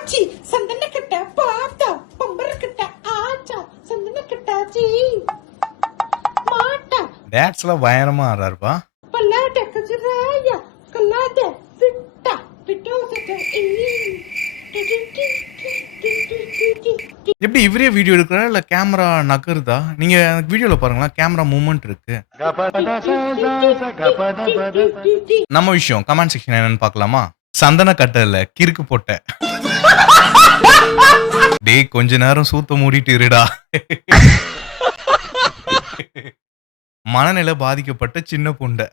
ஆச்சி சந்தன கட்ட பார்த்தா பம்பர கட்ட ஆச்சா சந்தன கட்டாச்சி மாட்டா டான்ஸ்லாம் பயங்கரமா ஆடுறாருப்பா. பல்லாட்ட கஜராயா கல்லாட்ட விட்டா விட்டோ சட்ட எப்படி இவரே வீடியோ எடுக்கிறாரா இல்ல கேமரா நகருதா? நீங்க வீடியோல பாருங்களேன், கேமரா மூவ்மெண்ட் இருக்கு. நம்ம விஷயம் கமெண்ட் செக்ஷன் என்னன்னு பார்க்கலாமா? சந்தன கட்டல கிறுக்கு போட்ட. டேய் கொஞ்ச நேரம் சூத்த மூடிட்டு இருடா. மனநிலை பாதிக்கப்பட்ட சின்ன புண்டை.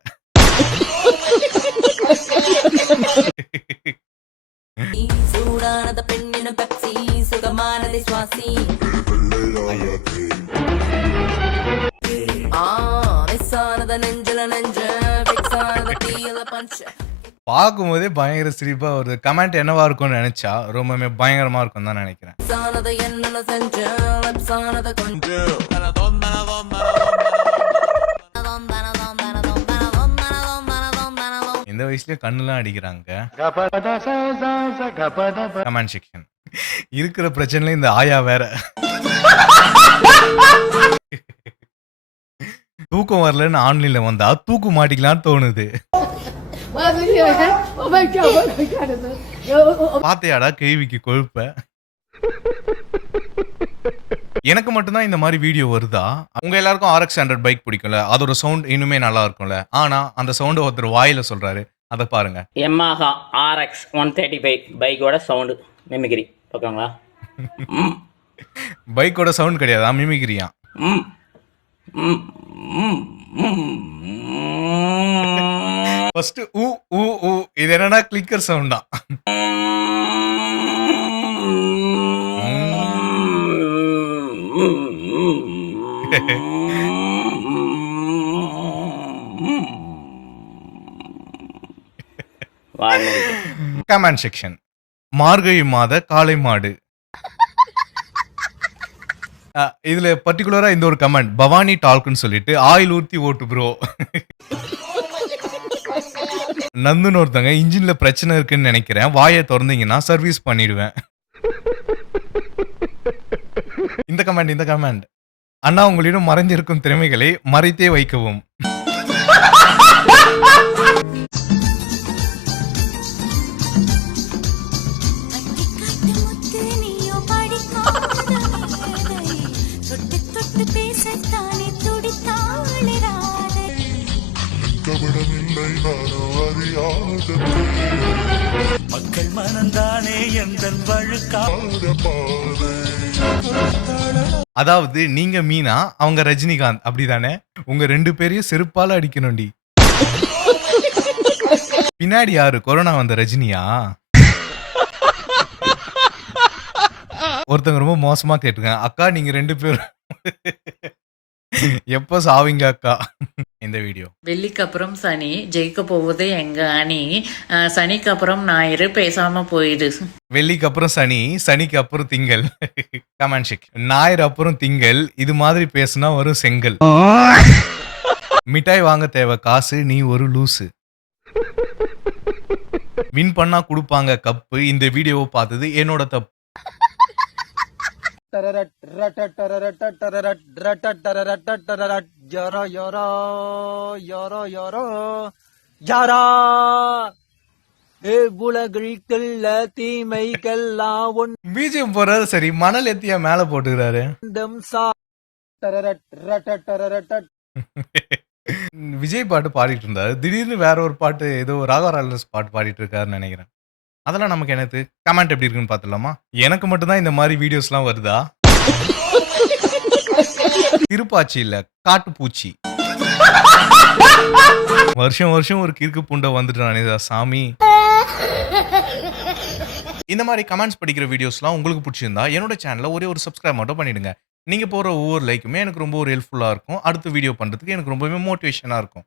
சூடானத பெண்ணினும் பெப்சி சுகமானதை சுவாசி மிஸ்ஸானத நெஞ்சல நெஞ்ச ஃபிக்ஸானத தீயல பஞ்ச பார்க்கும்போதே பயங்கர சிரிப்பா வருது. கமெண்ட் என்னவா இருக்கும்னு நினைச்சா ரொம்பவே பயங்கரமா இருக்கும் தான் நினைக்கிறேன். சானத என்னல செஞ்ச லப்ஸானத கொஞ்சம் இந்த வயசுலயே கண்ணுலாம் அடிக்கிறாங்க. கமெண்ட் செக்ஷன் இருக்கிற பிரச்சனைல இந்த ஆயா வேற. தூக்கம் வரலன்னு ஆன்லைன்ல வந்தா தூக்கு மாட்டிக்கலாம்னு தோணுது. பாத்தையாடா கேள்விக்கு கொழுப்ப. எனக்கு மட்டும்தான் இந்த மாதிரி வீடியோ வருதா? உங்க எல்லாருக்கும் RX 100 பைக் பிடிக்கும்ல, அதோட சவுண்ட் இன்னுமே நல்லா இருக்கும்ல. ஆனா அந்த சவுண்ட் ஒருத்தர் வாயில சொல்றாரு, அத பாருங்க. Yamaha RX 135 பைக்கோட சவுண்டு மிமிக்ரி ஓகேங்களா? பைக்கோட சவுண்ட் கிடையாதா, மிமிக்ரியா? ஃபர்ஸ்ட் ஊ ஊ ஊ இது என்னன்னா கிளிக்கர் சவுண்டா? கமெண்ட் செக்ஷன் மார்கழி மாத காளை மாடு. இதுல பர்டிகுலரா இந்த ஒரு கமெண்ட் பவானி டால்க்னு சொல்லிட்டு ஆயில் ஊத்தி ஓட்டு ப்ரோ. நந்துன்னு ஒருத்தங்க இன்ஜின்ல பிரச்சனை இருக்குன்னு நினைக்கிறேன், வாயை திறந்தீங்கன்னா சர்வீஸ் பண்ணிடுவேன். இந்த கமெண்ட் அண்ணா உங்களிடம் மறைஞ்சிருக்கும் திறமைகளை மறைத்தே வைக்கவும். மக்கள் மனந்தானே எந்தன் வழுக்காத பாதை. அதாவது நீங்க மீனா, அவங்க ரஜினிகாந்த் அப்படிதானே? உங்க 2 பேரையும் செருப்பால அடிக்கணும்டி. பின்னாடி யாரு, கொரோனா வந்த ரஜினியா? ஒருத்தங்க ரொம்ப மோசமா கேட்டுருக்காங்க, அக்கா நீங்க 2 பேரும் எப்ப சாவீங்க அக்கா? இந்த வீடியோ வெள்ளிக்கு அப்புறம் சனி, ஜெயிக்க போவது எங்க அணி, சனிக்கு அப்புறம் ஞாயிறு பேசாம போயிடு. வெள்ளிக்கு அப்புறம் சனி, சனிக்கு அப்புறம் திங்கள். கமெண்ட் செக் ஞாயிறு அப்புறம் திங்கள், இது மாதிரி பேசுனா வரும் செங்கல். மிட்டாய் வாங்க தேவை காசு, நீ ஒரு லூசு. வின் பண்ணா கொடுப்பாங்க கப்பு. இந்த வீடியோவை பார்த்தது என்னோட தப்பு. தீமைகள்லாம் பிஜிஎம் போறாரு சரி, மணல் எத்தியா மேல போட்டுக்கிறாரு. விஜய் பாட்டு பாடிட்டு இருந்தாரு, திடீர்னு வேற ஒரு பாட்டு ஏதோ ராகவராலன்ஸ் பாட்டு பாடிட்டு இருக்காருன்னு நினைக்கிறேன். அதெல்லாம் நமக்கு எனக்கு கமெண்ட் எப்படி இருக்குன்னு பாத்துலாமா? எனக்கு மட்டும்தான் இந்த மாதிரி வீடியோஸ்லாம் வருதா? திருப்பாச்சி இல்ல காட்டுப்பூச்சி. வருஷம் வருஷம் ஒரு கிறுக்கு புண்டை வந்துட்டு சாமி. இந்த மாதிரி கமெண்ட்ஸ் படிக்கிற வீடியோஸ்லாம் உங்களுக்கு பிடிச்சிருந்தா என்னோட சேனலை ஒரே ஒரு சப்ஸ்கிரைப் மட்டும் பண்ணிடுங்க. நீங்க போற ஒவ்வொரு லைக்குமே எனக்கு ரொம்ப ஒரு ஹெல்ப்ஃபுல்லா இருக்கும். அடுத்த வீடியோ பண்றதுக்கு எனக்கு ரொம்பவே மோட்டிவேஷனா இருக்கும்.